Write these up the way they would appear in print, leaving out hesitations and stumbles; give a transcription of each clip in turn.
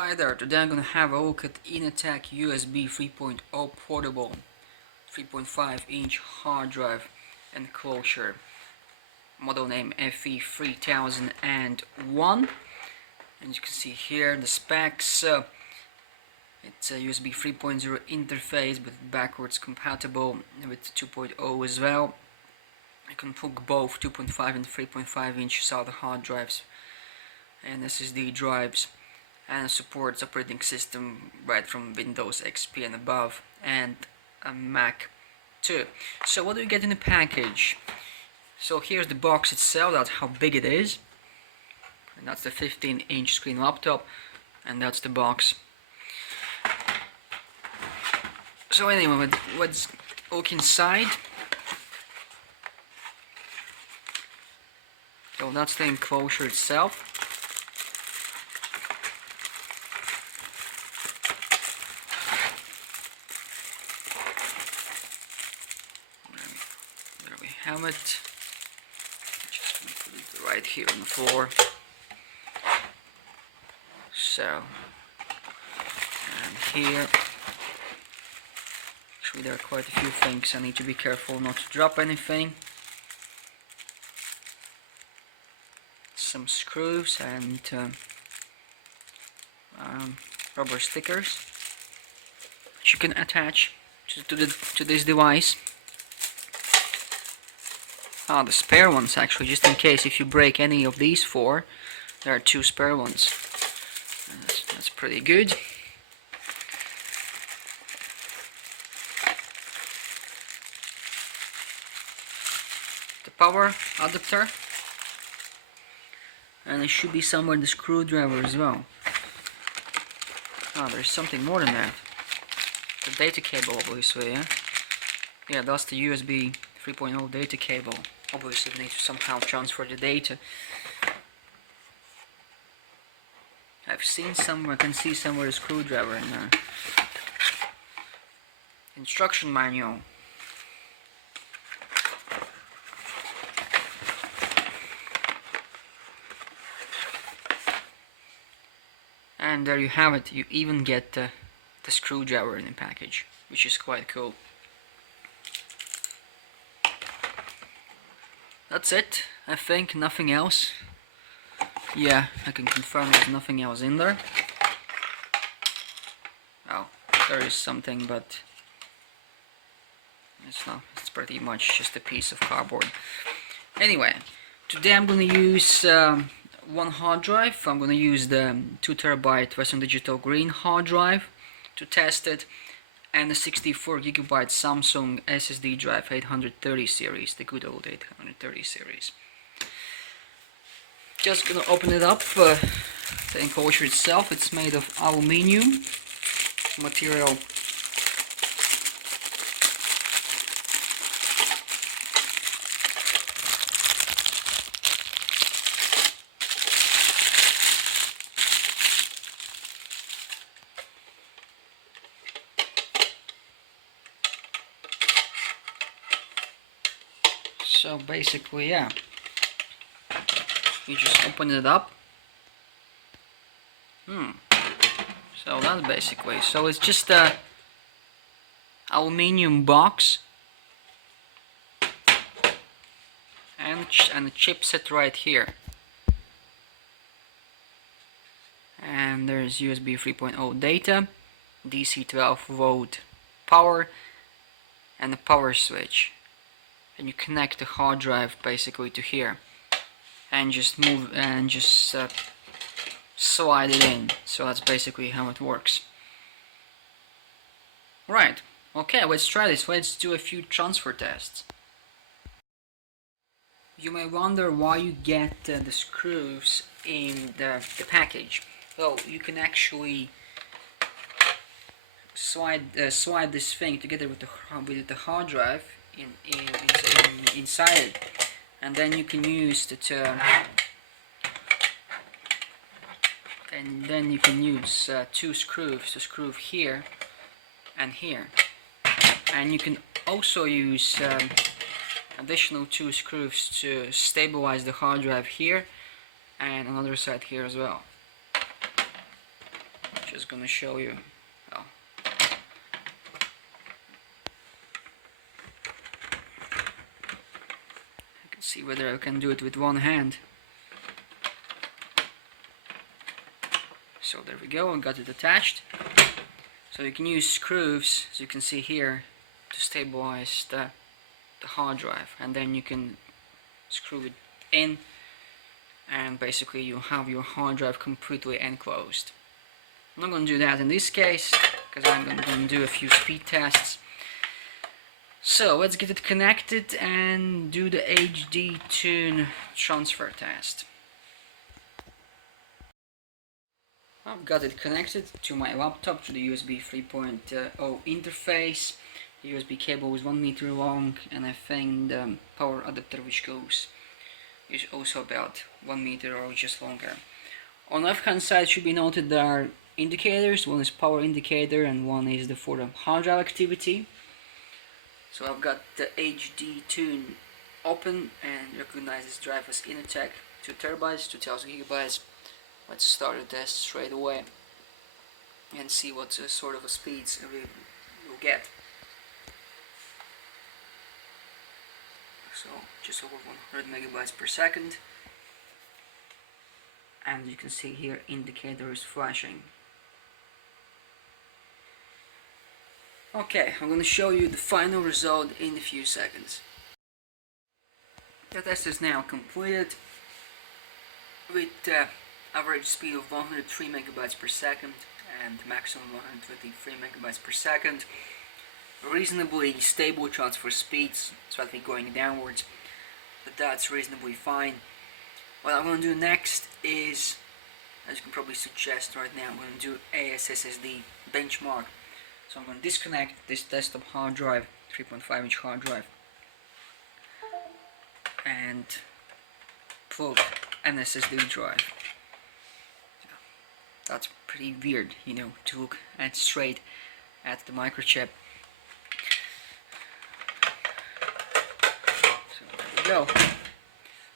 Hi there, today I'm going to have a look at Inateck USB 3.0 portable 3.5 inch hard drive enclosure, model name FE3001. And you can see here the specs. It's a USB 3.0 interface but backwards compatible with 2.0 as well. You can plug both 2.5 and 3.5 inch solid hard drives and SSD drives, and supports operating system right from Windows XP and above, and a Mac too. So what do you get in the package? So here's the box itself, that's how big it is, and that's the 15-inch screen laptop, and that's the box. So anyway, let's look inside. So that's the enclosure itself. There we have it. Just gonna put it right here on the floor. So, and here, actually there are quite a few things. I need to be careful not to drop anything. Some screws and rubber stickers which you can attach to this device. The spare ones, actually, just in case if you break any of these four, there are two spare ones. That's pretty good. The power adapter, and it should be somewhere the screwdriver as well. There's something more than that. The data cable, obviously, yeah, that's the USB 3.0 data cable. Obviously we need to somehow transfer the data. I've seen somewhere, I can see somewhere a screwdriver in there. Instruction manual. And there you have it, you even get the screwdriver in the package, which is quite cool. That's it, I think, nothing else. Yeah, I can confirm there's nothing else in there. Oh, there is something, but it's pretty much just a piece of cardboard. Anyway, today I'm going to use one hard drive. I'm going to use the 2 TB Western Digital Green hard drive to test it, and the 64 GB Samsung SSD drive 830 series, the good old 830 series. Just gonna open it up. The enclosure itself, it's made of aluminium material. So basically, yeah, you just open it up. So that's basically, so it's just a aluminium box and the chipset right here, and there's USB 3.0 data, DC 12-volt power, and a power switch. And you connect the hard drive basically to here, and just move and just slide it in. So that's basically how it works. Right, okay, let's try this. Let's do a few transfer tests. You may wonder why you get the screws in the package. Well, you can actually slide this thing together with the hard drive inside it, and then you can use the two screws to screw here and here, and you can also use additional two screws to stabilize the hard drive here and another side here as well. Just gonna show you. Oh. I can see whether I can do it with one hand. So there we go, I got it attached. So you can use screws, as you can see here, to stabilize the hard drive, and then you can screw it in, and basically you have your hard drive completely enclosed. I'm not going to do that in this case, because I'm going to do a few speed tests. So let's get it connected and do the HD tune transfer test. I've got it connected to my laptop to the USB 3.0 interface. The USB cable is 1 meter long, and I think the power adapter which goes is also about 1 meter or just longer. On the left hand side should be noted there are indicators. One is power indicator and one is for the hard drive activity. So I've got the HD tune open and recognize this drive as Inateck 2 terabytes, 2000 gigabytes. Let's start the test straight away and see what sort of a speeds we will get. So just over 100 megabytes per second, and you can see here indicator is flashing. Okay, I'm going to show you the final result in a few seconds. The test is now completed with average speed of 103 megabytes per second and maximum 123 megabytes per second. Reasonably stable transfer speeds, slightly going downwards, but that's reasonably fine. What I'm going to do next is, as you can probably suggest right now, I'm going to do SSD benchmark. So I'm going to disconnect this desktop hard drive, 3.5 inch hard drive, and plug an SSD drive. That's pretty weird, you know, to look at straight at the microchip. So there we go.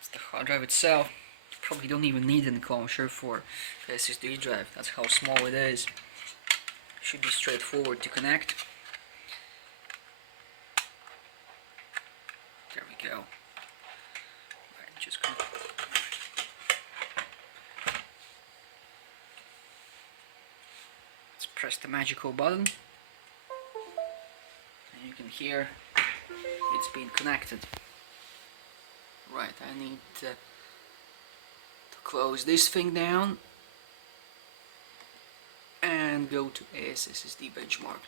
It's the hard drive itself. You probably don't even need an enclosure for the SSD drive. That's how small it is. Should be straightforward to connect. There we go. Right, just gonna press the magical button, and you can hear it's been connected. Right, I need to close this thing down and go to SSD benchmark.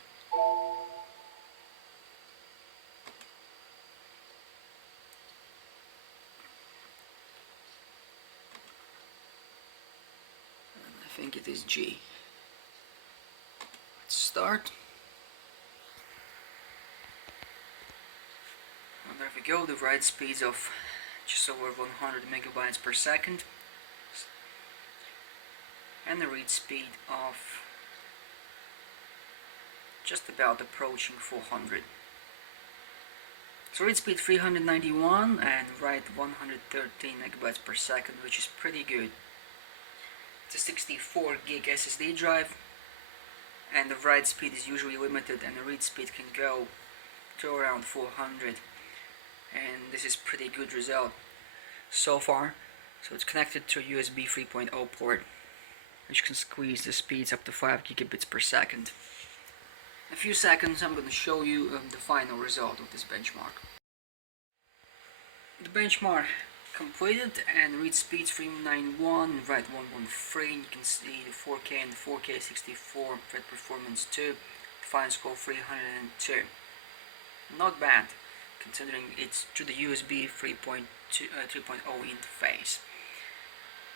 And I think it is G. Start. And there we go, the write speeds of just over 100 megabytes per second and the read speed of just about approaching 400. So read speed 391 and write 113 megabytes per second, which is pretty good. It's a 64 gig SSD drive, and the write speed is usually limited, and the read speed can go to around 400, and this is pretty good result so far. So it's connected to a USB 3.0 port, which can squeeze the speeds up to 5 gigabits per second. In a few seconds I'm going to show you the final result of this benchmark. The benchmark completed, and read speeds 391, write 113. You can see the 4K and 4K 64, thread performance 2, final score 302. Not bad, considering it's through the USB 3.0 interface.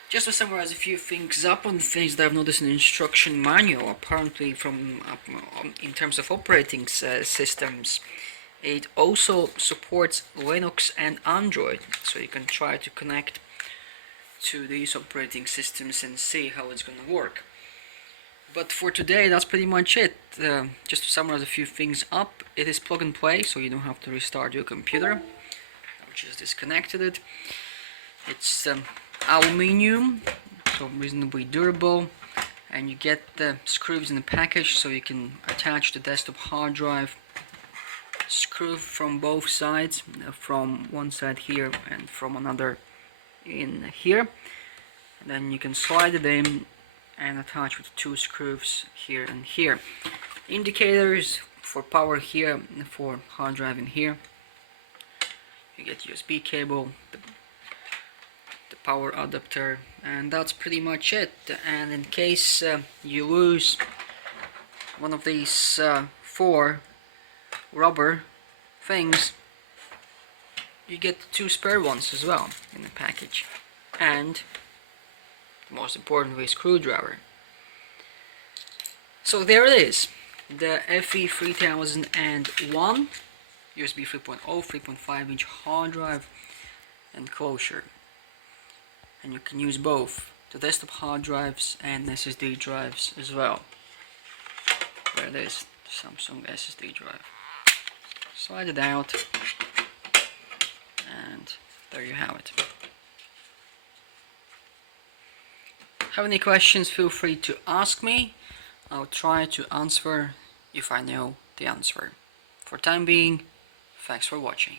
Just to summarize a few things up on things that I've noticed in the instruction manual, apparently from in terms of operating systems, it also supports Linux and Android, so you can try to connect to these operating systems and see how it's going to work. But for today, that's pretty much it. Just to summarize a few things up, it is plug and play, so you don't have to restart your computer. I've just disconnected it. It's aluminium, so reasonably durable, and you get the screws in the package, so you can attach the desktop hard drive screw from both sides, from one side here and from another in here, and then you can slide it in and attach with two screws here and here. Indicators for power here, for hard drive in here. You get USB cable, the power adapter, and that's pretty much it. And in case you lose one of these 4 rubber things, you get 2 spare ones as well in the package, and most importantly, a screwdriver. So there it is, the FE3001 USB 3.0 3.5 inch hard drive enclosure, and you can use both the desktop hard drives and SSD drives as well. There it is, the Samsung SSD drive. Slide it out, and there you have it. Have any questions, feel free to ask me. I'll try to answer if I know the answer. For time being, thanks for watching.